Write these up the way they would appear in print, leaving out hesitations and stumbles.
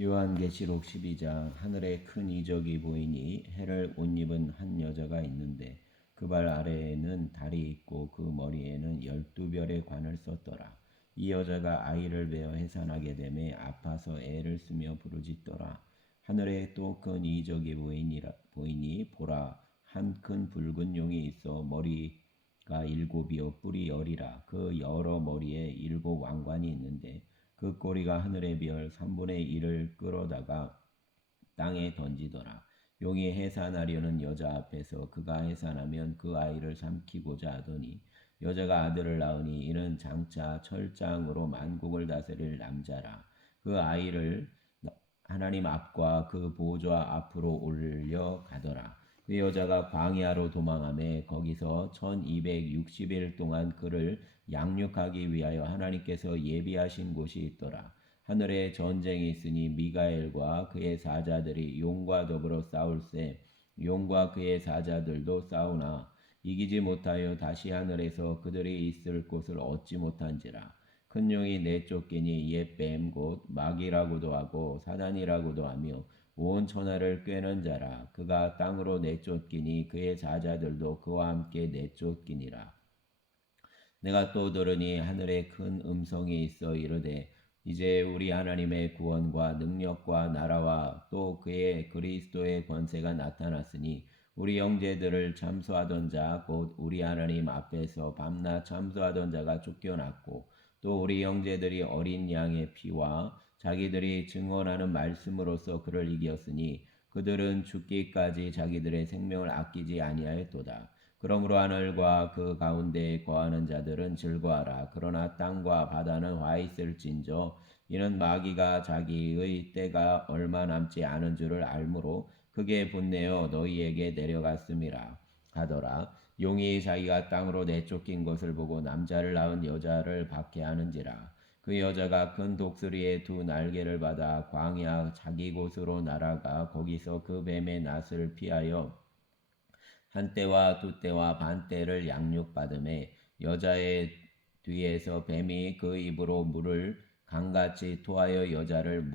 요한계시록 12장. 하늘에 큰 이적이 보이니 해를 옷 입은 한 여자가 있는데 그 발 아래에는 달이 있고 그 머리에는 12별의 관을 썼더라. 이 여자가 아이를 베어 해산하게 되매 아파서 애를 쓰며 부르짖더라. 하늘에 또 큰 이적이 보이니 보라, 한 큰 붉은 용이 있어 머리가 일곱이요 뿔이 열이라. 그 여러 머리에 일곱 왕관이 있는데 그 꼬리가 하늘의 별 3분의 1을 끌어다가 땅에 던지더라. 용이 해산하려는 여자 앞에서 그가 해산하면 그 아이를 삼키고자 하더니 여자가 아들을 낳으니 이는 장차 철장으로 만국을 다스릴 남자라. 그 아이를 하나님 앞과 그 보좌 앞으로 올려 가더라. 그 여자가 광야로 도망하며 거기서 1260일 동안 그를 양육하기 위하여 하나님께서 예비하신 곳이 있더라. 하늘에 전쟁이 있으니 미가엘과 그의 사자들이 용과 더불어 싸울세. 용과 그의 사자들도 싸우나 이기지 못하여 다시 하늘에서 그들이 있을 곳을 얻지 못한지라. 큰 용이 내쫓기니 옛 뱀 곧 마귀라고도 하고 사단이라고도 하며 온 천하를 꿰는 자라. 그가 땅으로 내쫓기니 그의 사자들도 그와 함께 내쫓기니라. 내가 또 들으니 하늘에 큰 음성이 있어 이르되 이제 우리 하나님의 구원과 능력과 나라와 또 그의 그리스도의 권세가 나타났으니 우리 형제들을 참소하던 자 곧 우리 하나님 앞에서 밤낮 참소하던 자가 쫓겨났고 또 우리 형제들이 어린 양의 피와 자기들이 증언하는 말씀으로써 그를 이겼으니 그들은 죽기까지 자기들의 생명을 아끼지 아니하였도다. 그러므로 하늘과 그 가운데에 거하는 자들은 즐거워하라. 그러나 땅과 바다는 화 있을진저 이는 마귀가 자기의 때가 얼마 남지 않은 줄을 알므로 크게 분내어 너희에게 내려갔음이라 하더라. 용이 자기가 땅으로 내쫓긴 것을 보고 남자를 낳은 여자를 박해하는지라. 그 여자가 큰 독수리의 두 날개를 받아 광야 자기 곳으로 날아가 거기서 그 뱀의 낫을 피하여 한 때와 두 때와 반 때를 양육받음에 여자의 뒤에서 뱀이 그 입으로 물을 강같이 토하여 여자를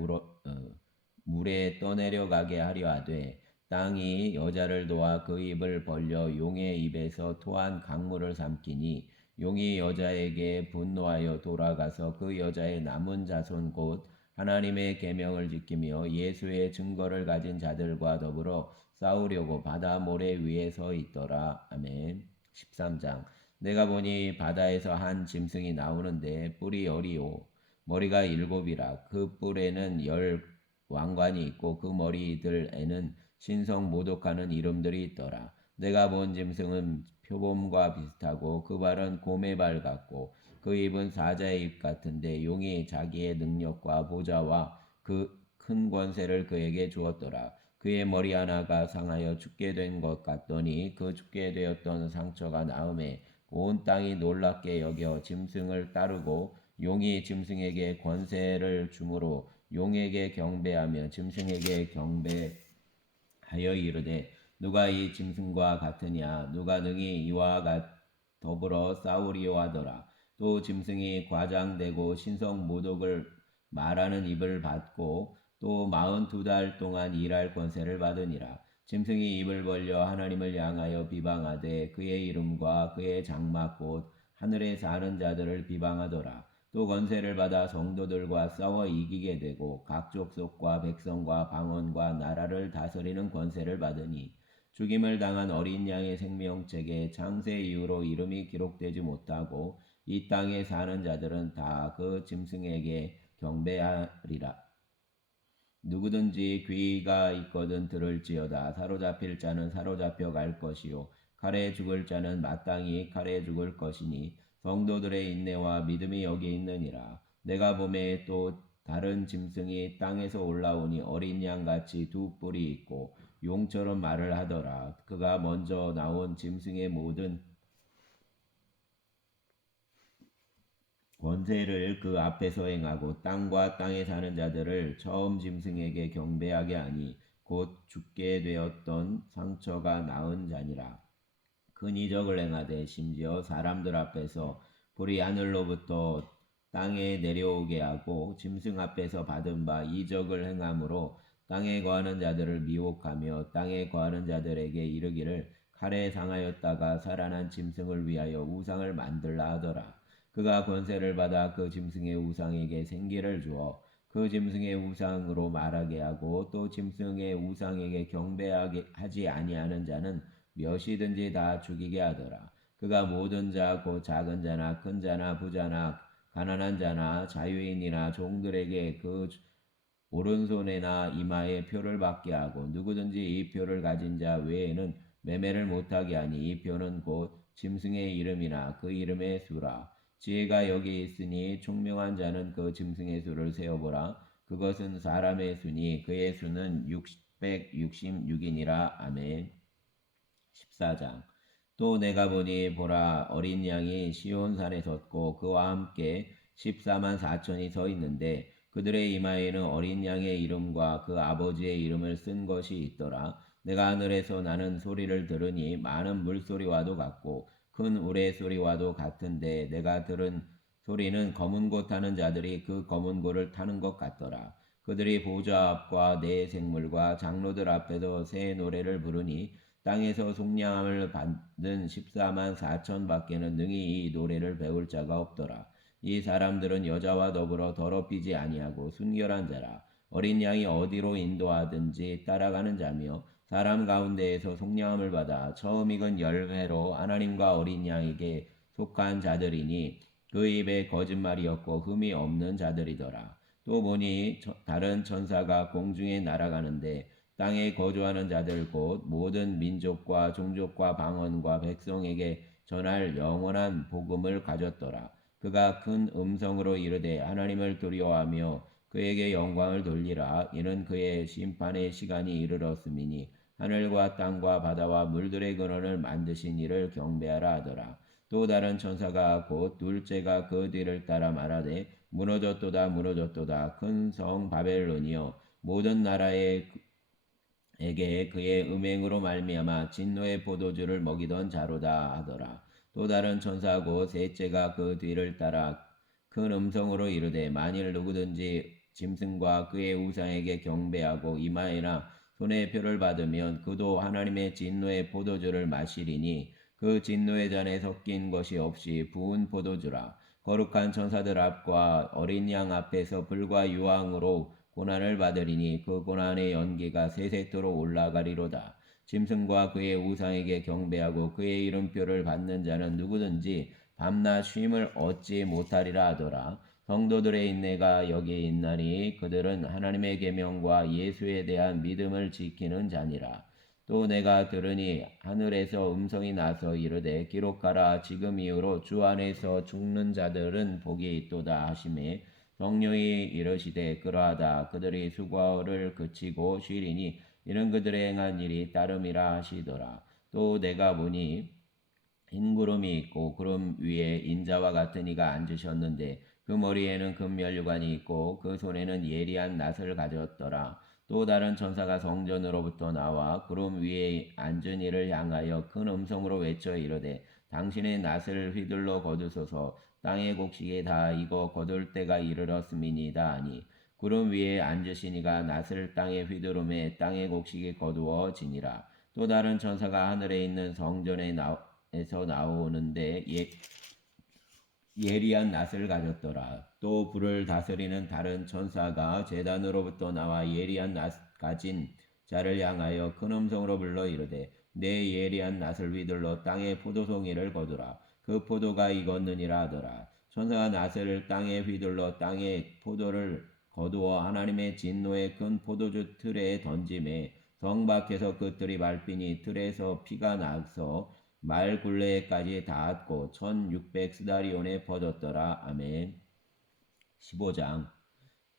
물에 떠내려가게 하려 하되 땅이 여자를 도와 그 입을 벌려 용의 입에서 토한 강물을 삼키니 용이 여자에게 분노하여 돌아가서 그 여자의 남은 자손 곧 하나님의 계명을 지키며 예수의 증거를 가진 자들과 더불어 싸우려고 바다 모래 위에 서 있더라. 아멘. 13장. 내가 보니 바다에서 한 짐승이 나오는데 뿔이 열이요 머리가 일곱이라. 그 뿔에는 열 왕관이 있고 그 머리들에는 신성 모독하는 이름들이 있더라. 내가 본 짐승은 표범과 비슷하고 그 발은 곰의 발 같고 그 입은 사자의 입 같은데 용이 자기의 능력과 보좌와 그 큰 권세를 그에게 주었더라. 그의 머리 하나가 상하여 죽게 된 것 같더니 그 죽게 되었던 상처가 나음에 온 땅이 놀랍게 여겨 짐승을 따르고 용이 짐승에게 권세를 주므로 용에게 경배하며 짐승에게 경배하여 이르되 누가 이 짐승과 같으냐 누가 능히 이와 더불어 싸우리요 하더라. 또 짐승이 과장되고 신성 모독을 말하는 입을 받고 또 42달 동안 일할 권세를 받으니라. 짐승이 입을 벌려 하나님을 향하여 비방하되 그의 이름과 그의 장막 곧 하늘에 사는 자들을 비방하더라. 또 권세를 받아 성도들과 싸워 이기게 되고 각 족속과 백성과 방언과 나라를 다스리는 권세를 받으니 죽임을 당한 어린 양의 생명책에 창세 이후로 이름이 기록되지 못하고 이 땅에 사는 자들은 다 그 짐승에게 경배하리라. 누구든지 귀가 있거든 들을지어다. 사로잡힐 자는 사로잡혀 갈 것이요 칼에 죽을 자는 마땅히 칼에 죽을 것이니 성도들의 인내와 믿음이 여기 있느니라. 내가 보매 또 다른 짐승이 땅에서 올라오니 어린 양같이 두 뿔이 있고 용처럼 말을 하더라. 그가 먼저 나온 짐승의 모든 권세를 그 앞에서 행하고 땅과 땅에 사는 자들을 처음 짐승에게 경배하게 하니 곧 죽게 되었던 상처가 나은 자니라. 큰 이적을 행하되 심지어 사람들 앞에서 불이 하늘로부터 땅에 내려오게 하고 짐승 앞에서 받은 바 이적을 행함으로 땅에 거하는 자들을 미혹하며 땅에 거하는 자들에게 이르기를 칼에 상하였다가 살아난 짐승을 위하여 우상을 만들라 하더라. 그가 권세를 받아 그 짐승의 우상에게 생기를 주어 그 짐승의 우상으로 말하게 하고 또 짐승의 우상에게 경배하게 하지 아니하는 자는 몇이든지 다 죽이게 하더라. 그가 모든 자 곧 작은 자나 큰 자나 부자나 가난한 자나 자유인이나 종들에게 그 오른손에나 이마에 표를 받게 하고 누구든지 이 표를 가진 자 외에는 매매를 못하게 하니 이 표는 곧 짐승의 이름이나 그 이름의 수라. 지혜가 여기 있으니 총명한 자는 그 짐승의 수를 세어보라. 그것은 사람의 수니 그의 수는 666이니라. 아멘. 14장. 또 내가 보니 보라 어린 양이 시온산에 섰고 그와 함께 14만 4천이 서 있는데 그들의 이마에는 어린 양의 이름과 그 아버지의 이름을 쓴 것이 있더라. 내가 하늘에서 나는 소리를 들으니 많은 물소리와도 같고 큰 우레소리와도 같은데 내가 들은 소리는 검은 고 타는 자들이 그 검은 고를 타는 것 같더라. 그들이 보좌 앞과 네 생물과 장로들 앞에서 새 노래를 부르니 땅에서 속량함을 받는 14만 4천 밖에는 능히 이 노래를 배울 자가 없더라. 이 사람들은 여자와 더불어 더럽히지 아니하고 순결한 자라. 어린 양이 어디로 인도하든지 따라가는 자며 사람 가운데에서 속량함을 받아 처음 익은 열매로 하나님과 어린 양에게 속한 자들이니 그 입에 거짓말이 없고 흠이 없는 자들이더라. 또 보니 다른 천사가 공중에 날아가는데 땅에 거주하는 자들 곧 모든 민족과 종족과 방언과 백성에게 전할 영원한 복음을 가졌더라. 그가 큰 음성으로 이르되 하나님을 두려워하며 그에게 영광을 돌리라. 이는 그의 심판의 시간이 이르렀음이니 하늘과 땅과 바다와 물들의 근원을 만드신 이를 경배하라 하더라. 또 다른 천사가 곧 둘째가 그 뒤를 따라 말하되 무너졌도다 무너졌도다 큰 성 바벨론이여 모든 나라의 에게 그의 음행으로 말미암아 진노의 포도주를 먹이던 자로다 하더라. 또 다른 천사고 셋째가 그 뒤를 따라 큰 음성으로 이르되 만일 누구든지 짐승과 그의 우상에게 경배하고 이마에나 손에 표를 받으면 그도 하나님의 진노의 포도주를 마시리니 그 진노의 잔에 섞인 것이 없이 부은 포도주라. 거룩한 천사들 앞과 어린 양 앞에서 불과 유황으로 고난을 받으리니 그 고난의 연기가 세세토록 올라가리로다. 짐승과 그의 우상에게 경배하고 그의 이름표를 받는 자는 누구든지 밤낮 쉼을 얻지 못하리라 하더라. 성도들의 인내가 여기에 있나니 그들은 하나님의 계명과 예수에 대한 믿음을 지키는 자니라. 또 내가 들으니 하늘에서 음성이 나서 이르되 기록하라 지금 이후로 주 안에서 죽는 자들은 복이 있도다 하시매 성령이 이르시되 그러하다 그들이 수고를 그치고 쉬리니 이는 그들의 행한 일이 따름이라 하시더라. 또 내가 보니 흰 구름이 있고 구름 위에 인자와 같은 이가 앉으셨는데 그 머리에는 금면류관이 있고 그 손에는 예리한 낫을 가졌더라. 또 다른 천사가 성전으로부터 나와 구름 위에 앉은 이를 향하여 큰 음성으로 외쳐 이르되 당신의 낫을 휘둘러 거두소서 땅의 곡식에 다 익어 거둘 때가 이르렀음이니이다 하니 구름 위에 앉으신 이가 낫을 땅에 휘두르매 땅의 곡식이 거두어지니라. 또 다른 천사가 하늘에 있는 성전에 에서 나오는데 예리한 낫을 가졌더라. 또 불을 다스리는 다른 천사가 제단으로부터 나와 예리한 낫 가진 자를 향하여 큰 음성으로 불러 이르되 내 예리한 낫을 휘둘러 땅에 포도송이를 거두라. 그 포도가 익었느니라 하더라. 천사가 낫을 땅에 휘둘러 땅에 포도를 거두어 하나님의 진노의 큰 포도주 틀에 던짐에 성 밖에서 그 틀이 밟히니 틀에서 피가 나서 말 굴레까지 닿았고 1600스다리온에 퍼졌더라. 아멘. 15장.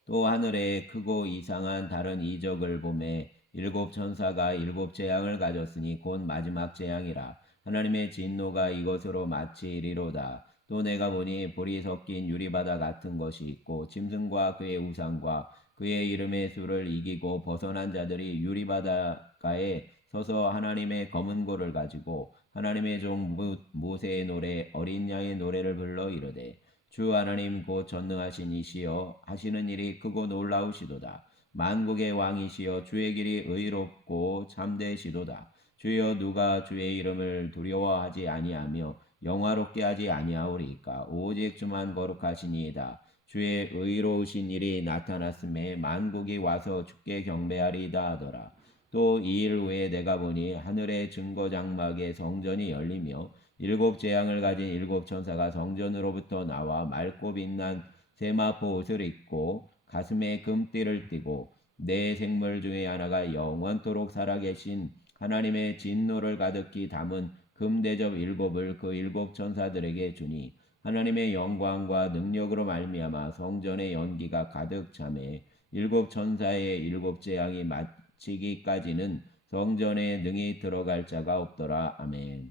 또 하늘에 크고 이상한 다른 이적을 보매 일곱 천사가 일곱 재앙을 가졌으니 곧 마지막 재앙이라. 하나님의 진노가 이것으로 마치리로다. 또 내가 보니 불이 섞인 유리바다 같은 것이 있고 짐승과 그의 우상과 그의 이름의 수를 이기고 벗어난 자들이 유리바다가에 서서 하나님의 검은 고를 가지고 하나님의 종 모세의 노래 어린 양의 노래를 불러 이르되 주 하나님 곧 전능하신 이시여 하시는 일이 크고 놀라우시도다. 만국의 왕이시여 주의 길이 의롭고 참되시도다. 주여 누가 주의 이름을 두려워하지 아니하며 영화롭게 하지 아니하오리까. 오직 주만 거룩하시니이다. 주의 의로우신 일이 나타났음에 만국이 와서 주께 경배하리이다 하더라. 또 이 일 후에 내가 보니 하늘의 증거 장막의 성전이 열리며 일곱 재앙을 가진 일곱 천사가 성전으로부터 나와 맑고 빛난 세마포 옷을 입고 가슴에 금띠를 띠고 네 생물 중에 하나가 영원토록 살아계신 하나님의 진노를 가득히 담은 금대접 일곱을 그 일곱 천사들에게 주니 하나님의 영광과 능력으로 말미암아 성전의 연기가 가득 차매 일곱 천사의 일곱 재앙이 마치기까지는 성전에 능히 들어갈 자가 없더라. 아멘.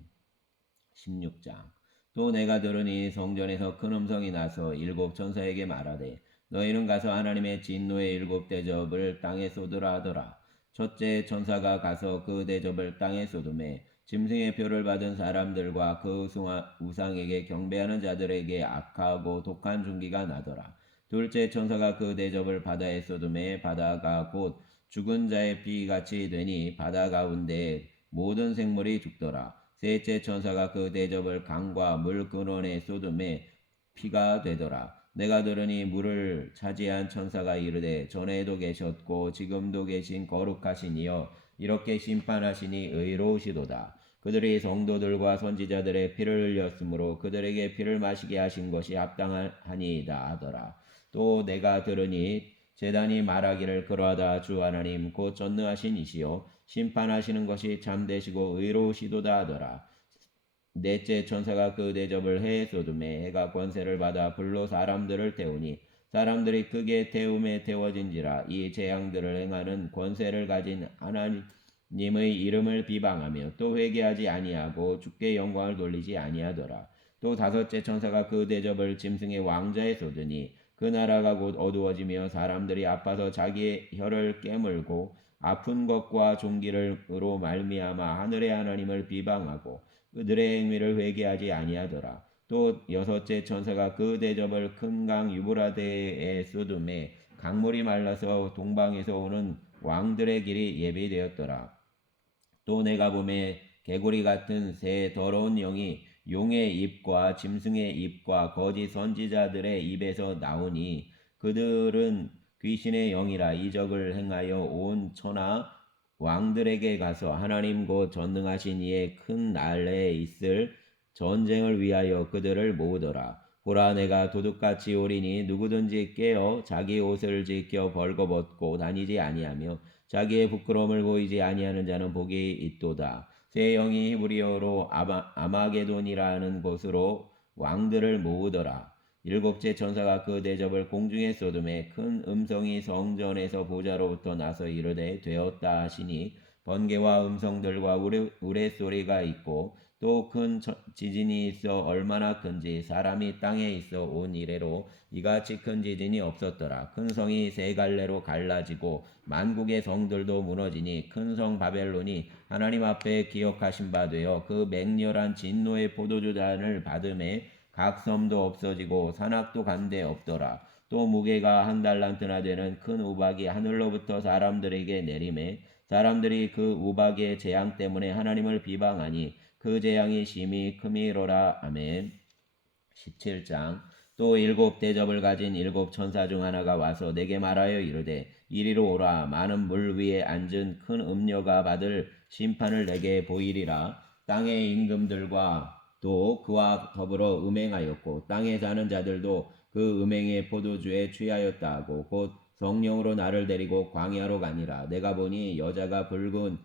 16장. 또 내가 들으니 성전에서 큰 음성이 나서 일곱 천사에게 말하되 너희는 가서 하나님의 진노의 일곱 대접을 땅에 쏟으라 하더라. 첫째 천사가 가서 그 대접을 땅에 쏟음에 짐승의 표를 받은 사람들과 그 우상에게 경배하는 자들에게 악하고 독한 중기가 나더라. 둘째 천사가 그 대접을 바다에 쏟음에 바다가 곧 죽은 자의 피같이 되니 바다 가운데 모든 생물이 죽더라. 셋째 천사가 그 대접을 강과 물 근원에 쏟음에 피가 되더라. 내가 들으니 물을 차지한 천사가 이르되 전에도 계셨고 지금도 계신 거룩하신 이여 이렇게 심판하시니 의로우시도다. 그들이 성도들과 선지자들의 피를 흘렸으므로 그들에게 피를 마시게 하신 것이 합당하니이다 하더라. 또 내가 들으니 제단이 말하기를 그러하다. 주 하나님 곧 전능하신 이시여 심판하시는 것이 참되시고 의로우시도다 하더라. 넷째 천사가 그 대접을 해에 쏟음에 해가 권세를 받아 불로 사람들을 태우니 사람들이 크게 태움에 태워진지라. 이 재앙들을 행하는 권세를 가진 하나님의 이름을 비방하며 또 회개하지 아니하고 주께 영광을 돌리지 아니하더라. 또 다섯째 천사가 그 대접을 짐승의 왕자에 쏟으니 그 나라가 곧 어두워지며 사람들이 아파서 자기의 혀를 깨물고 아픈 것과 종기를으로 말미암아 하늘의 하나님을 비방하고 그들의 행위를 회개하지 아니하더라. 또 여섯째 천사가 그 대접을 큰 강 유브라데에 쏟음에 강물이 말라서 동방에서 오는 왕들의 길이 예비되었더라. 또 내가 보매 개구리 같은 새 더러운 영이 용의 입과 짐승의 입과 거짓 선지자들의 입에서 나오니 그들은 귀신의 영이라 이적을 행하여 온 천하 왕들에게 가서 하나님 곧 전능하신 이의 큰 날에 있을 전쟁을 위하여 그들을 모으더라. 보라 내가 도둑같이 오리니 누구든지 깨어 자기 옷을 지켜 벌거벗고 다니지 아니하며 자기의 부끄러움을 보이지 아니하는 자는 복이 있도다. 새 영이 히브리어로 아마게돈이라는 곳으로 왕들을 모으더라. 일곱째 천사가 그 대접을 공중에 쏟음에 큰 음성이 성전에서 보좌로부터 나서 이르되 되었다 하시니 번개와 음성들과 우레소리가 있고 또 큰 지진이 있어 얼마나 큰지 사람이 땅에 있어 온 이래로 이같이 큰 지진이 없었더라. 큰 성이 세 갈래로 갈라지고 만국의 성들도 무너지니 큰 성 바벨론이 하나님 앞에 기억하신 바 되어 그 맹렬한 진노의 포도주 잔을 받음에 각 섬도 없어지고 산악도 간데 없더라. 또 무게가 한 달란트나 되는 큰 우박이 하늘로부터 사람들에게 내림에 사람들이 그 우박의 재앙 때문에 하나님을 비방하니 그 재앙이 심히 크미로라. 아멘. 17장. 또 일곱 대접을 가진 일곱 천사 중 하나가 와서 내게 말하여 이르되 이리로 오라. 많은 물 위에 앉은 큰 음녀가 받을 심판을 내게 보이리라. 땅의 임금들과 또 그와 더불어 음행하였고 땅에 사는 자들도 그 음행의 포도주에 취하였다 하고 곧 성령으로 나를 데리고 광야로 가니라. 내가 보니 여자가 붉은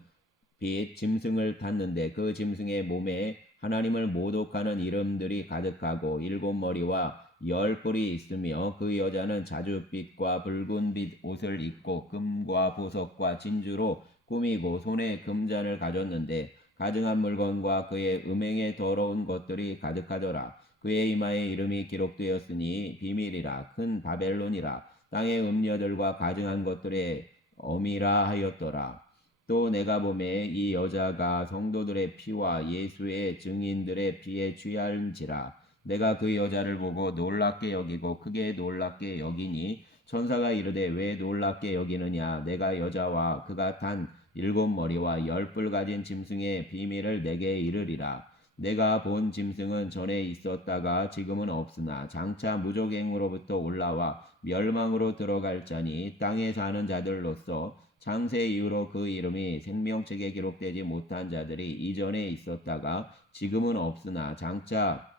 빛 짐승을 탔는데 그 짐승의 몸에 하나님을 모독하는 이름들이 가득하고 일곱 머리와 열 뿔이 있으며 그 여자는 자줏빛과 붉은빛 옷을 입고 금과 보석과 진주로 꾸미고 손에 금잔을 가졌는데 가증한 물건과 그의 음행에 더러운 것들이 가득하더라. 그의 이마에 이름이 기록되었으니 비밀이라 큰 바벨론이라 땅의 음녀들과 가증한 것들의 어미라 하였더라. 또 내가 보매 이 여자가 성도들의 피와 예수의 증인들의 피에 취할지라. 내가 그 여자를 보고 놀랍게 여기고 크게 놀랍게 여기니 천사가 이르되 왜 놀랍게 여기느냐 내가 여자와 그가 탄 7머리와 10뿔 가진 짐승의 비밀을 내게 이르리라. 내가 본 짐승은 전에 있었다가 지금은 없으나 장차 무족행으로부터 올라와 멸망으로 들어갈 자니 땅에 사는 자들로서 창세 이후로 그 이름이 생명책에 기록되지 못한 자들이 이전에 있었다가 지금은 없으나 장차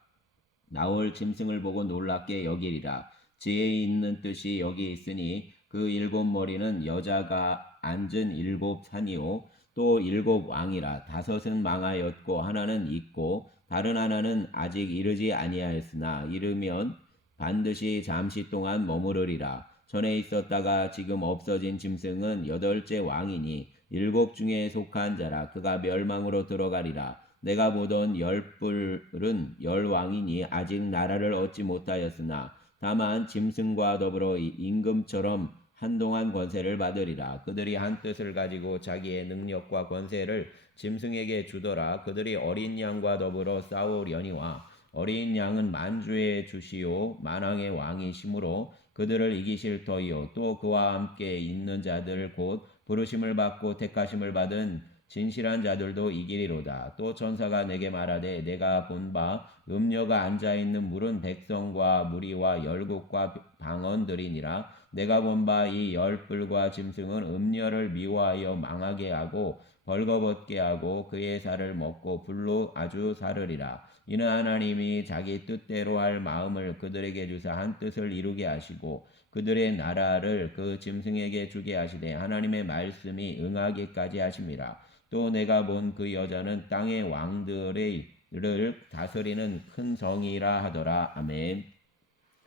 나올 짐승을 보고 놀랍게 여기리라. 지혜 있는 뜻이 여기 있으니 그 7머리는 여자가 앉은 7산이요 또 7왕이라. 5은 망하였고 하나는 있고 다른 하나는 아직 이르지 아니하였으나 이르면 반드시 잠시 동안 머무르리라. 전에 있었다가 지금 없어진 짐승은 8째 왕이니 7 중에 속한 자라. 그가 멸망으로 들어가리라. 내가 보던 10뿔은 10왕이니 아직 나라를 얻지 못하였으나 다만 짐승과 더불어 임금처럼 한동안 권세를 받으리라. 그들이 한 뜻을 가지고 자기의 능력과 권세를 짐승에게 주더라. 그들이 어린 양과 더불어 싸우려니와 어린 양은 만주의 주시요 만왕의 왕이시므로 그들을 이기실 터이요 또 그와 함께 있는 자들 곧 부르심을 받고 택하심을 받은 진실한 자들도 이기리로다. 또 천사가 내게 말하되 내가 본 바 음녀가 앉아있는 물은 백성과 무리와 열국과 방언들이니라. 내가 본 바 이 10뿔과 짐승은 음녀를 미워하여 망하게 하고 벌거벗게 하고 그의 살을 먹고 불로 아주 사르리라. 이는 하나님이 자기 뜻대로 할 마음을 그들에게 주사 한 뜻을 이루게 하시고 그들의 나라를 그 짐승에게 주게 하시되 하나님의 말씀이 응하기까지 하심이라. 또 내가 본 그 여자는 땅의 왕들을 다스리는 큰 성이라 하더라. 아멘.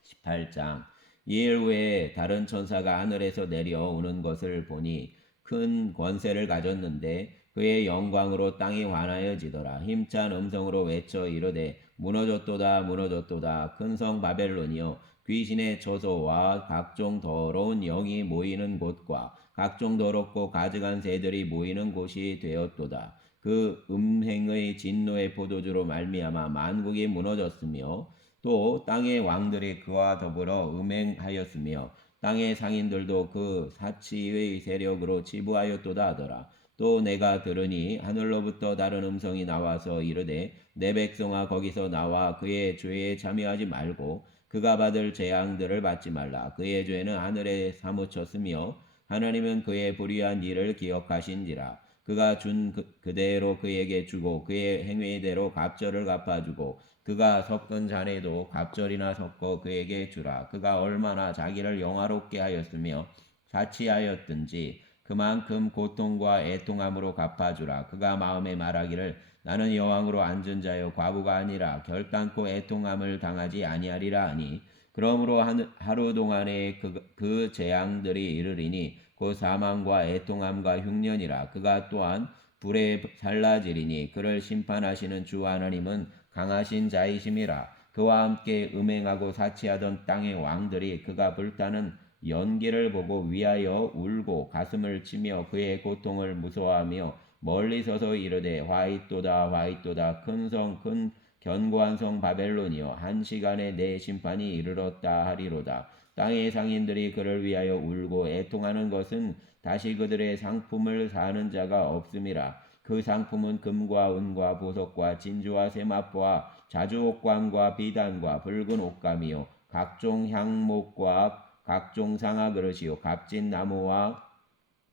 18장. 이일 후에 다른 천사가 하늘에서 내려오는 것을 보니 큰 권세를 가졌는데 그의 영광으로 땅이 환하여지더라. 힘찬 음성으로 외쳐 이르되 무너졌도다 무너졌도다 큰 성 바벨론이여 귀신의 처소와 각종 더러운 영이 모이는 곳과 각종 더럽고 가증한 새들이 모이는 곳이 되었도다. 그 음행의 진노의 포도주로 말미암아 만국이 무너졌으며 또 땅의 왕들이 그와 더불어 음행하였으며 땅의 상인들도 그 사치의 세력으로 치부하였도다 하더라. 또 내가 들으니 하늘로부터 다른 음성이 나와서 이르되 내 백성아 거기서 나와 그의 죄에 참여하지 말고 그가 받을 재앙들을 받지 말라. 그의 죄는 하늘에 사무쳤으며 하나님은 그의 불의한 일을 기억하신지라. 그가 준 그대로 그에게 주고 그의 행위대로 갑절을 갚아주고 그가 섞은 잔에도 갑절이나 섞어 그에게 주라. 그가 얼마나 자기를 영화롭게 하였으며 사치하였든지 그만큼 고통과 애통함으로 갚아주라. 그가 마음에 말하기를 나는 여왕으로 앉은 자여 과부가 아니라 결단코 애통함을 당하지 아니하리라 하니 그러므로 하루 동안에 그 재앙들이 이르리니 곧 사망과 애통함과 흉년이라. 그가 또한 불에 살라지리니 그를 심판하시는 주 하나님은 강하신 자이심이라. 그와 함께 음행하고 사치하던 땅의 왕들이 그가 불타는 연기를 보고 위하여 울고 가슴을 치며 그의 고통을 무서워하며 멀리 서서 이르되 화이또다 화이또다 큰 성 큰 견고한 성 바벨론이여 한 시간에 내 심판이 이르렀다 하리로다. 땅의 상인들이 그를 위하여 울고 애통하는 것은 다시 그들의 상품을 사는 자가 없음이라. 그 상품은 금과 은과 보석과 진주와 세마포와 자주옥관과 비단과 붉은 옷감이요 각종 향목과 각종 상아 그릇이요 값진 나무와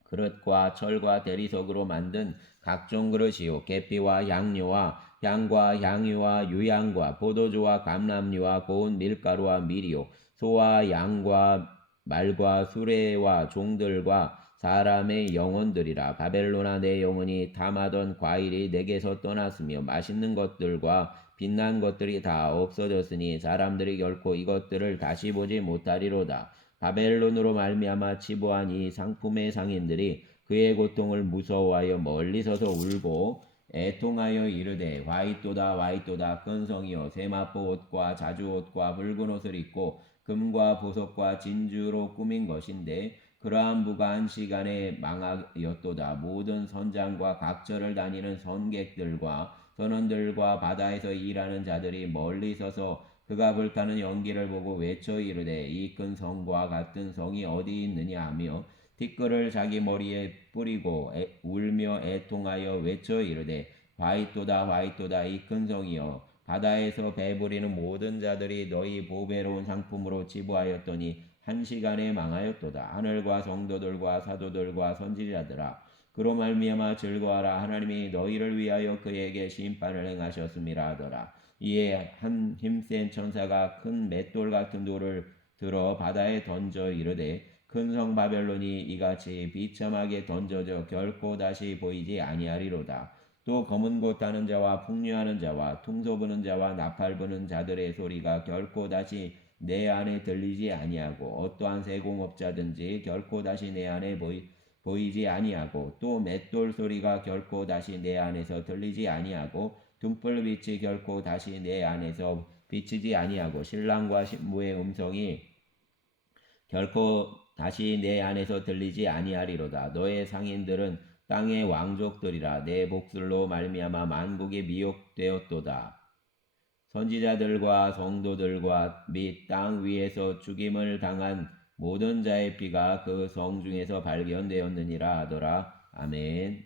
그릇과 철과 대리석으로 만든 각종 그릇이요 계피와 향료와 향과 향유와 유향과 포도주와 감람류와 고운 밀가루와 밀이요 소와 양과 말과 수레와 종들과 사람의 영혼들이라. 바벨론아 내 영혼이 탐하던 과일이 내게서 떠났으며 맛있는 것들과 빛난 것들이 다 없어졌으니 사람들이 결코 이것들을 다시 보지 못하리로다. 바벨론으로 말미암아 치부한 이 상품의 상인들이 그의 고통을 무서워하여 멀리 서서 울고 애통하여 이르되 화이또다 화이또다 큰 성이여 세마포 옷과 자주 옷과 붉은 옷을 입고 금과 보석과 진주로 꾸민 것인데 그러한 무가한 시간에 망하였도다. 모든 선장과 각절을 다니는 선객들과 선원들과 바다에서 일하는 자들이 멀리 서서 그가 불타는 연기를 보고 외쳐 이르되 이 큰 성과 같은 성이 어디 있느냐 하며 티끌을 자기 머리에 뿌리고 울며 애통하여 외쳐 이르되 화이또다 화이또다 이 큰 성이여 바다에서 배부리는 모든 자들이 너희 보배로운 상품으로 치부하였더니 한 시간에 망하였도다. 하늘과 성도들과 사도들과 선지자들아 그로 말미암아 즐거워하라. 하나님이 너희를 위하여 그에게 심판을 행하셨음이라 하더라. 이에 한 힘센 천사가 큰 맷돌 같은 돌을 들어 바다에 던져 이르되 큰 성 바벨론이 이같이 비참하게 던져져 결코 다시 보이지 아니하리로다. 또 검은 곳 타는 자와 풍류하는 자와 퉁소 부는 자와 나팔 부는 자들의 소리가 결코 다시 내 안에 들리지 아니하고 어떠한 세공업자든지 결코 다시 내 안에 보이지 아니하고 또 맷돌 소리가 결코 다시 내 안에서 들리지 아니하고 등불빛이 결코 다시 내 안에서 비치지 아니하고 신랑과 신부의 음성이 결코 다시 내 안에서 들리지 아니하리로다. 너의 상인들은 땅의 왕족들이라 내 복술로 말미암아 만국이 미혹되었도다. 선지자들과 성도들과 및 땅 위에서 죽임을 당한 모든 자의 피가 그 성 중에서 발견되었느니라 하더라. 아멘.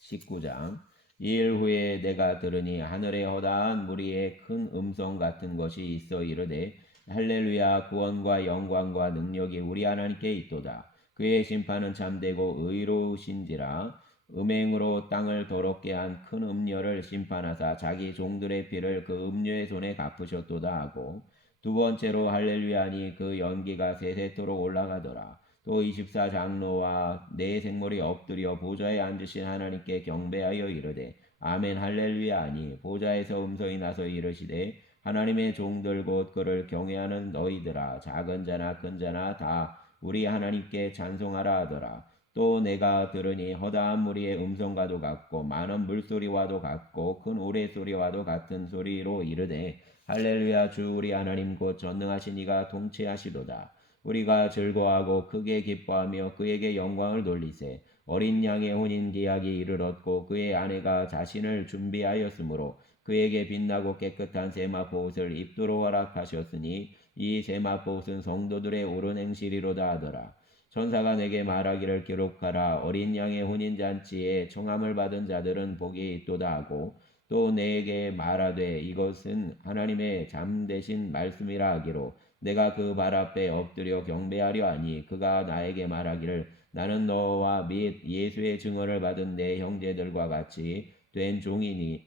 19장. 이일 후에 내가 들으니 하늘에 허다한 무리의 큰 음성 같은 것이 있어 이르되 할렐루야 구원과 영광과 능력이 우리 하나님께 있도다. 그의 심판은 참되고 의로우신지라. 음행으로 땅을 더럽게 한 큰 음녀를 심판하사 자기 종들의 피를 그 음녀의 손에 갚으셨도다 하고 두 번째로 할렐루야니 그 연기가 세세토록 올라가더라. 또 24장로와 네 생물이 엎드려 보좌에 앉으신 하나님께 경배하여 이르되 아멘 할렐루야 하니 보좌에서 음성이 나서 이르시되 하나님의 종들 곧 그를 경외하는 너희들아 작은 자나 큰 자나 다 우리 하나님께 찬송하라 하더라. 또 내가 들으니 허다한 무리의 음성과도 같고 많은 물소리와도 같고 큰 우레소리와도 같은 소리로 이르되 할렐루야 주 우리 하나님 곧 전능하신 이가 통치하시도다. 우리가 즐거워하고 크게 기뻐하며 그에게 영광을 돌리세. 어린 양의 혼인 계약이 이르렀고 그의 아내가 자신을 준비하였으므로 그에게 빛나고 깨끗한 세마포 옷을 입도록 허락하셨으니 이 세마포 옷은 성도들의 옳은 행실이로다 하더라. 천사가 내게 말하기를 기록하라. 어린 양의 혼인잔치에 청함을 받은 자들은 복이 있도다 하고 또 내게 말하되 이것은 하나님의 잠대신 말씀이라 하기로 내가 그 발 앞에 엎드려 경배하려 하니 그가 나에게 말하기를 나는 너와 및 예수의 증언을 받은 내 형제들과 같이 된 종이니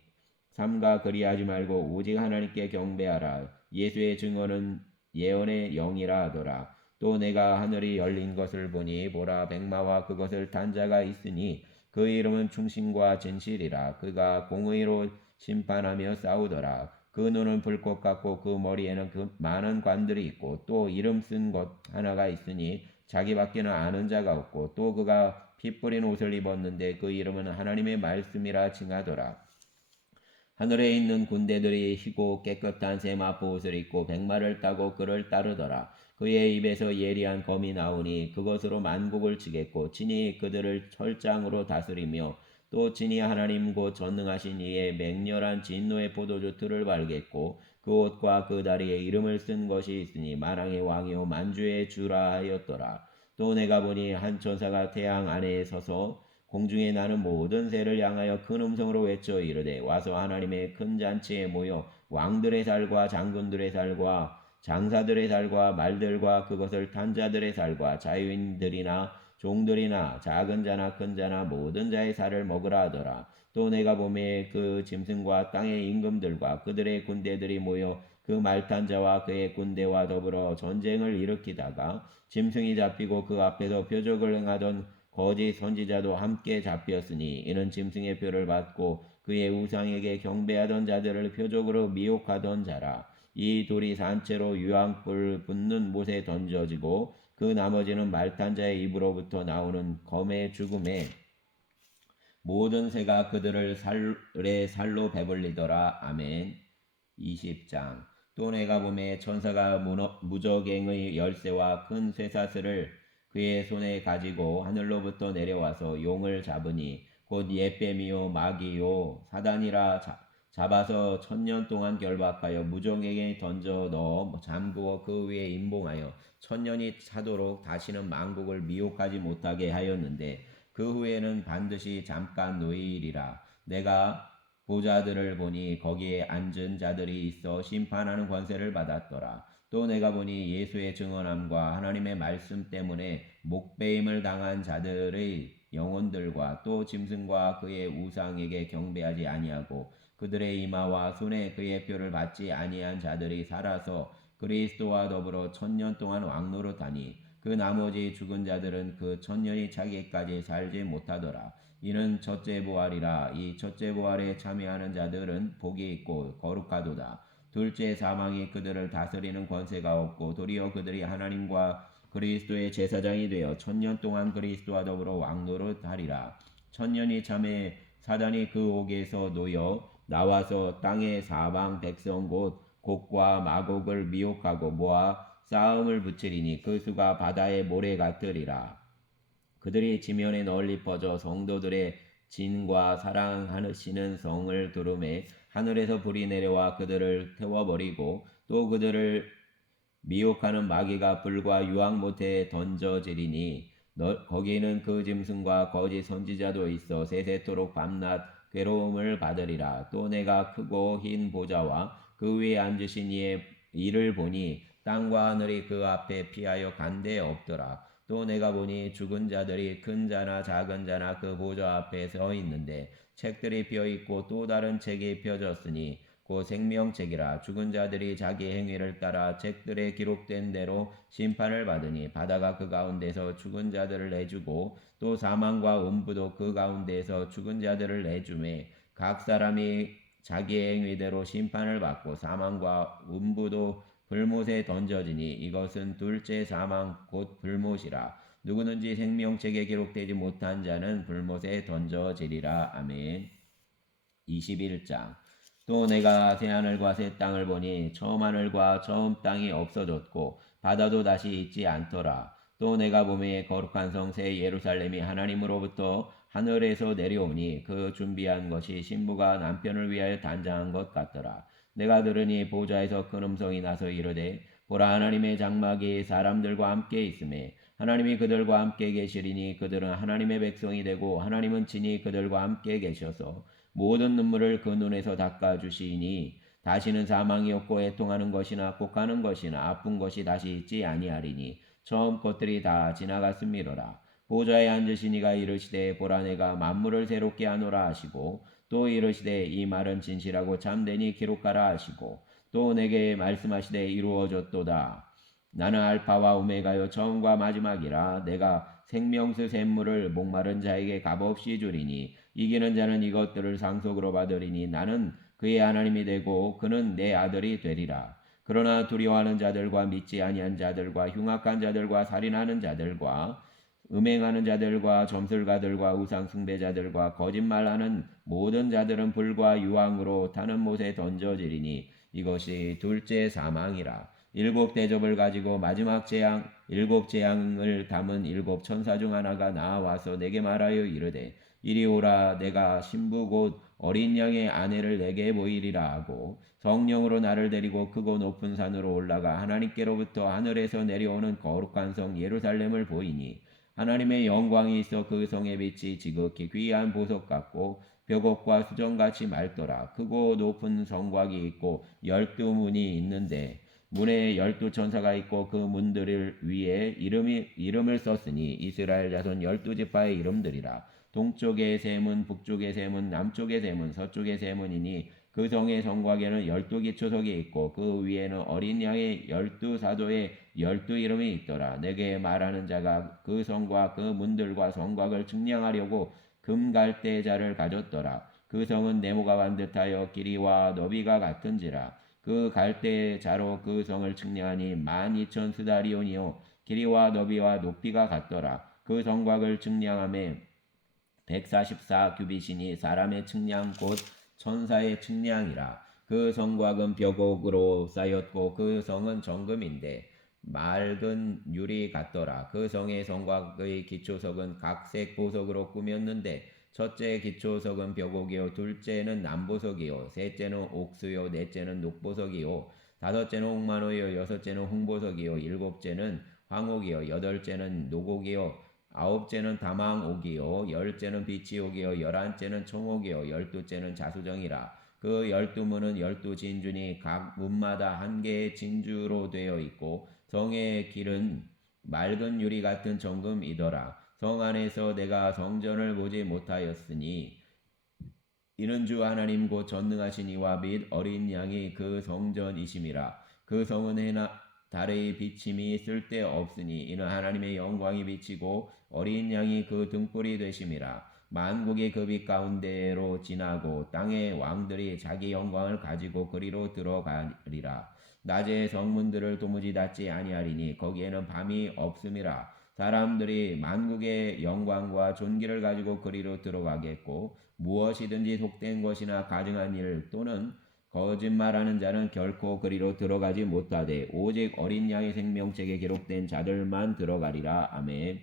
삼가 그리하지 말고 오직 하나님께 경배하라. 예수의 증언은 예언의 영이라 하더라. 또 내가 하늘이 열린 것을 보니 보라 백마와 그것을 탄 자가 있으니 그 이름은 충신과 진실이라. 그가 공의로 심판하며 싸우더라. 그 눈은 불꽃 같고 그 머리에는 그 많은 관들이 있고 또 이름 쓴 것 하나가 있으니 자기밖에는 아는 자가 없고 또 그가 피 뿌린 옷을 입었는데 그 이름은 하나님의 말씀이라 칭하더라. 하늘에 있는 군대들이 희고 깨끗한 세마포 옷을 입고 백마를 타고 그를 따르더라. 그의 입에서 예리한 검이 나오니 그것으로 만국을 치겠고 친히 그들을 철장으로 다스리며 또 친히 하나님 곧 전능하신 이의 맹렬한 진노의 포도주 틀을 발겠고 그 옷과 그 다리에 이름을 쓴 것이 있으니 만왕의 왕이요 만주의 주라 하였더라. 또 내가 보니 한 천사가 태양 안에 서서 공중에 나는 모든 새를 향하여 큰 음성으로 외쳐 이르되 와서 하나님의 큰 잔치에 모여 왕들의 살과 장군들의 살과 장사들의 살과 말들과 그것을 탄 자들의 살과 자유인들이나 종들이나 작은 자나 큰 자나 모든 자의 살을 먹으라 하더라. 또 내가 보매 그 짐승과 땅의 임금들과 그들의 군대들이 모여 그 말탄 자와 그의 군대와 더불어 전쟁을 일으키다가 짐승이 잡히고 그 앞에서 표적을 행하던 거짓 선지자도 함께 잡혔으니 이는 짐승의 표를 받고 그의 우상에게 경배하던 자들을 표적으로 미혹하던 자라. 이 돌이 산채로 유황불 붙는 못에 던져지고 그 나머지는 말탄 자의 입으로부터 나오는 검의 죽음에 모든 새가 그들을 살에 살로 배불리더라. 아멘. 20장. 또 내가 보매 천사가 무저갱의 열쇠와 큰 쇠사슬을 그의 손에 가지고 하늘로부터 내려와서 용을 잡으니 곧 옛뱀이요 마귀요 사단이라 잡아서 1000년 동안 결박하여 무정에게 던져 넣어 잠그어 그 위에 임봉하여 1000년이 차도록 다시는 만국을 미혹하지 못하게 하였는데 그 후에는 반드시 잠깐 노이리라. 내가 보좌들을 보니 거기에 앉은 자들이 있어 심판하는 권세를 받았더라. 또 내가 보니 예수의 증언함과 하나님의 말씀 때문에 목배임을 당한 자들의 영혼들과 또 짐승과 그의 우상에게 경배하지 아니하고 그들의 이마와 손에 그의 표를 받지 아니한 자들이 살아서 그리스도와 더불어 1000년 동안 왕노릇하니 그 나머지 죽은 자들은 그 1000년이 차기까지 살지 못하더라. 이는 첫째 부활이라. 이 첫째 부활에 참여하는 자들은 복이 있고 거룩하도다. 둘째 사망이 그들을 다스리는 권세가 없고 도리어 그들이 하나님과 그리스도의 제사장이 되어 1000년 동안 그리스도와 더불어 왕노릇하리라. 1000년이 참에 사단이 그 옥에서 놓여 나와서 땅의 사방 백성 곧 곡과 마곡을 미혹하고 모아 싸움을 붙이리니 그 수가 바다의 모래 같으리라. 그들이 지면에 널리 퍼져 성도들의 진과 사랑하시는 성을 두름에 하늘에서 불이 내려와 그들을 태워버리고 또 그들을 미혹하는 마귀가 불과 유황 못에 던져지리니 거기는 그 짐승과 거짓 선지자도 있어 세세토록 밤낮 괴로움을 받으리라. 또 내가 크고 흰 보좌와 그 위에 앉으신 이의 이를 보니 땅과 하늘이 그 앞에 피하여 간데 없더라. 또 내가 보니 죽은 자들이 큰 자나 작은 자나 그 보좌 앞에 서 있는데 책들이 펴 있고 또 다른 책이 펴졌으니 곧 생명책이라. 죽은 자들이 자기 행위를 따라 책들에 기록된 대로 심판을 받으니 바다가 그 가운데서 죽은 자들을 내주고 또 사망과 음부도 그 가운데서 죽은 자들을 내주매 각 사람이 자기의 행위대로 심판을 받고 사망과 음부도 불못에 던져지니 이것은 둘째 사망 곧 불못이라. 누구든지 생명책에 기록되지 못한 자는 불못에 던져지리라. 아멘. 21장. 또 내가 새하늘과 새 땅을 보니 처음 하늘과 처음 땅이 없어졌고 바다도 다시 있지 않더라. 또 내가 보매 거룩한 성 새 예루살렘이 하나님으로부터 하늘에서 내려오니 그 준비한 것이 신부가 남편을 위하여 단장한 것 같더라. 내가 들으니 보좌에서 큰 음성이 나서 이르되 보라 하나님의 장막이 사람들과 함께 있음에 하나님이 그들과 함께 계시리니 그들은 하나님의 백성이 되고 하나님은 친히 그들과 함께 계셔서 모든 눈물을 그 눈에서 닦아주시니 다시는 사망이 없고 애통하는 것이나 곡하는 것이나 아픈 것이 다시 있지 아니하리니 처음 것들이 다 지나갔음이로라. 보좌에 앉으신 이가 이르시되 보라 내가 만물을 새롭게 하노라 하시고 또 이르시되 이 말은 진실하고 참되니 기록하라 하시고 또 내게 말씀하시되 이루어졌도다. 나는 알파와 오메가요 처음과 마지막이라. 내가 생명수 샘물을 목마른 자에게 값없이 주리니 이기는 자는 이것들을 상속으로 받으리니 나는 그의 하나님이 되고 그는 내 아들이 되리라. 그러나 두려워하는 자들과 믿지 아니한 자들과 흉악한 자들과 살인하는 자들과 음행하는 자들과 점술가들과 우상 숭배자들과 거짓말하는 모든 자들은 불과 유황으로 타는 못에 던져지리니 이것이 둘째 사망이라. 일곱 대접을 가지고 마지막 재앙 일곱 재앙을 담은 일곱 천사 중 하나가 나와서 내게 말하여 이르되 이리 오라. 내가 신부 곧 어린 양의 아내를 내게 보이리라 하고 성령으로 나를 데리고 크고 높은 산으로 올라가 하나님께로부터 하늘에서 내려오는 거룩한 성 예루살렘을 보이니 하나님의 영광이 있어 그 성의 빛이 지극히 귀한 보석 같고 벽옥과 수정같이 맑더라. 크고 높은 성곽이 있고 12문이 있는데 문에 12천사가 있고 그 문들 위에 이름을 썼으니 이스라엘 자손 12지파의 이름들이라. 동쪽의 세 문, 북쪽의 세 문, 남쪽의 세 문, 서쪽의 세 문이니 그 성의 성곽에는 12기초석이 있고 그 위에는 어린 양의 12사도의 12이름이 있더라. 내게 말하는 자가 그 성과 그 문들과 성곽을 측량하려고 금갈대자를 가졌더라. 그 성은 네모가 반듯하여 길이와 너비가 같은지라. 그 갈대자로 그 성을 측량하니 12,000스다리온이요 길이와 너비와 높이가 같더라. 그 성곽을 측량함에 144규빗이니 사람의 측량 곧 천사의 측량이라. 그 성곽은 벽옥으로 쌓였고 그 성은 정금인데 맑은 유리 같더라. 그 성의 성곽의 기초석은 각색 보석으로 꾸몄는데 첫째 기초석은 벼곡이요 둘째는 남보석이요 셋째는 옥수요 넷째는 녹보석이요 다섯째는 홍만호요 여섯째는 홍보석이요 일곱째는 황옥이요 여덟째는 노곡이요 아홉째는 다망옥이요 열째는 비치옥이요 열한째는 청옥이요 열두째는 자수정이라. 그 12문은 12진주니 각 문마다 한 개의 진주로 되어 있고 성의 길은 맑은 유리 같은 정금이더라. 성 안에서 내가 성전을 보지 못하였으니 이는 주 하나님 곧 전능하신 이와 및 어린 양이 그 성전이심이라. 그 성은 해나 달의 비침이 쓸데없으니 이는 하나님의 영광이 비치고 어린 양이 그 등불이 되심이라. 만국이 그 빛 가운데로 지나고 땅의 왕들이 자기 영광을 가지고 그리로 들어가리라. 낮에 성문들을 도무지 닫지 아니하리니 거기에는 밤이 없음이라. 사람들이 만국의 영광과 존귀를 가지고 그리로 들어가겠고 무엇이든지 속된 것이나 가증한 일 또는 거짓말하는 자는 결코 그리로 들어가지 못하되 오직 어린 양의 생명책에 기록된 자들만 들어가리라. 아멘.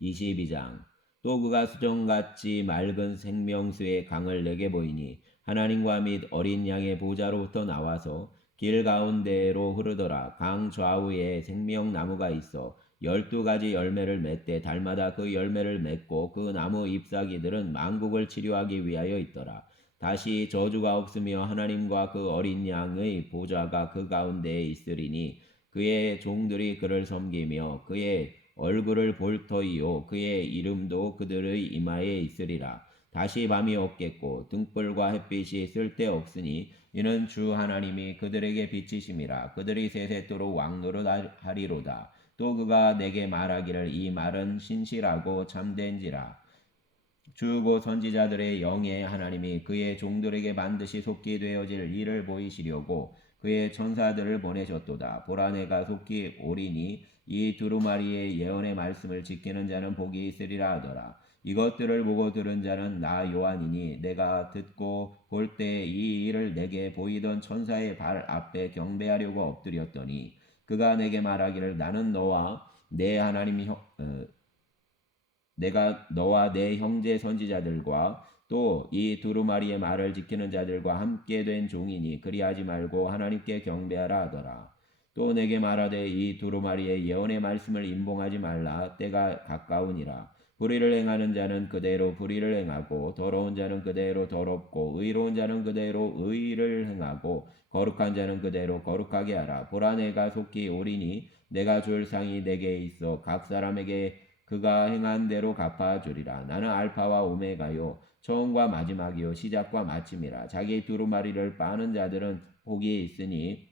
22장. 또 그가 수정같이 맑은 생명수의 강을 내게 보이니 하나님과 및 어린 양의 보좌로부터 나와서 길 가운데로 흐르더라. 강 좌우에 생명나무가 있어 12가지 열매를 맺되 달마다 그 열매를 맺고 그 나무 잎사귀들은 만국을 치료하기 위하여 있더라. 다시 저주가 없으며 하나님과 그 어린 양의 보좌가 그 가운데에 있으리니 그의 종들이 그를 섬기며 그의 얼굴을 볼 터이요 그의 이름도 그들의 이마에 있으리라. 다시 밤이 없겠고 등불과 햇빛이 쓸데없으니 이는 주 하나님이 그들에게 비치심이라. 그들이 세세토록 왕노릇하리로다. 또 그가 내게 말하기를 이 말은 신실하고 참된지라. 주고 선지자들의 영의 하나님이 그의 종들에게 반드시 속히 되어질 일을 보이시려고 그의 천사들을 보내셨도다. 보라 내가 속히 오리니 이 두루마리의 예언의 말씀을 지키는 자는 복이 있으리라 하더라. 이것들을 보고 들은 자는 나 요한이니 내가 듣고 볼 때 이 일을 내게 보이던 천사의 발 앞에 경배하려고 엎드렸더니 그가 내게 말하기를 나는 너와 내 하나님 내가 너와 내 형제 선지자들과 또 이 두루마리의 말을 지키는 자들과 함께 된 종이니 그리하지 말고 하나님께 경배하라 하더라. 또 내게 말하되 이 두루마리의 예언의 말씀을 임봉하지 말라. 때가 가까우니라. 불의를 행하는 자는 그대로 불의를 행하고 더러운 자는 그대로 더럽고 의로운 자는 그대로 의를 행하고 거룩한 자는 그대로 거룩하게 하라. 보라 내가 속히 오리니 내가 줄 상이 내게 있어 각 사람에게 그가 행한 대로 갚아주리라. 나는 알파와 오메가요 처음과 마지막이요 시작과 마침이라. 자기 두루마리를 빠는 자들은 복이 있으니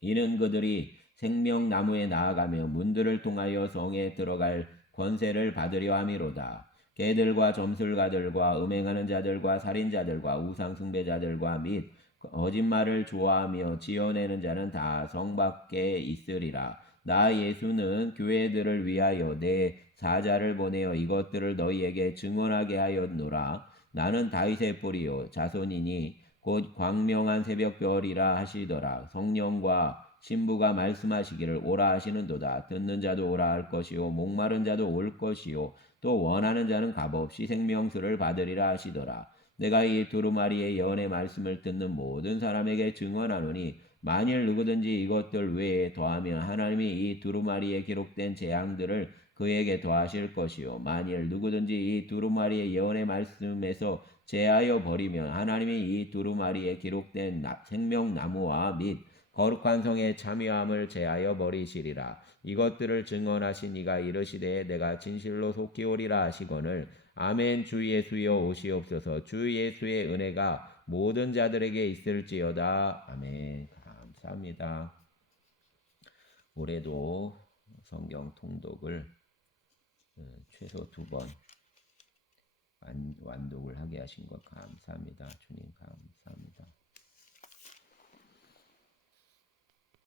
이는 그들이 생명나무에 나아가며 문들을 통하여 성에 들어갈 권세를 받으려 함이로다. 개들과 점술가들과 음행하는 자들과 살인자들과 우상숭배자들과 및 거짓말을 좋아하며 지어내는 자는 다 성 밖에 있으리라. 나 예수는 교회들을 위하여 내 사자를 보내어 이것들을 너희에게 증언하게 하였노라. 나는 다윗의 뿌리요 자손이니 곧 광명한 새벽별이라 하시더라. 성령과 신부가 말씀하시기를 오라 하시는도다. 듣는 자도 오라 할 것이요 목마른 자도 올 것이요 또 원하는 자는 값없이 생명수를 받으리라 하시더라. 내가 이 두루마리의 예언의 말씀을 듣는 모든 사람에게 증언하노니 만일 누구든지 이것들 외에 더하면 하나님이 이 두루마리에 기록된 재앙들을 그에게 더하실 것이요 만일 누구든지 이 두루마리의 예언의 말씀에서 제하여 버리면 하나님이 이 두루마리에 기록된 생명나무와 및 거룩한 성의 참여함을 제하여 버리시리라. 이것들을 증언하신 이가 이르시되 내가 진실로 속히 오리라 하시거늘 아멘. 주 예수여 오시옵소서. 주 예수의 은혜가 모든 자들에게 있을지어다. 아멘. 감사합니다. 올해도 성경 통독을 최소 2번 완독을 하게 하신 것 감사합니다. 주님 감사합니다.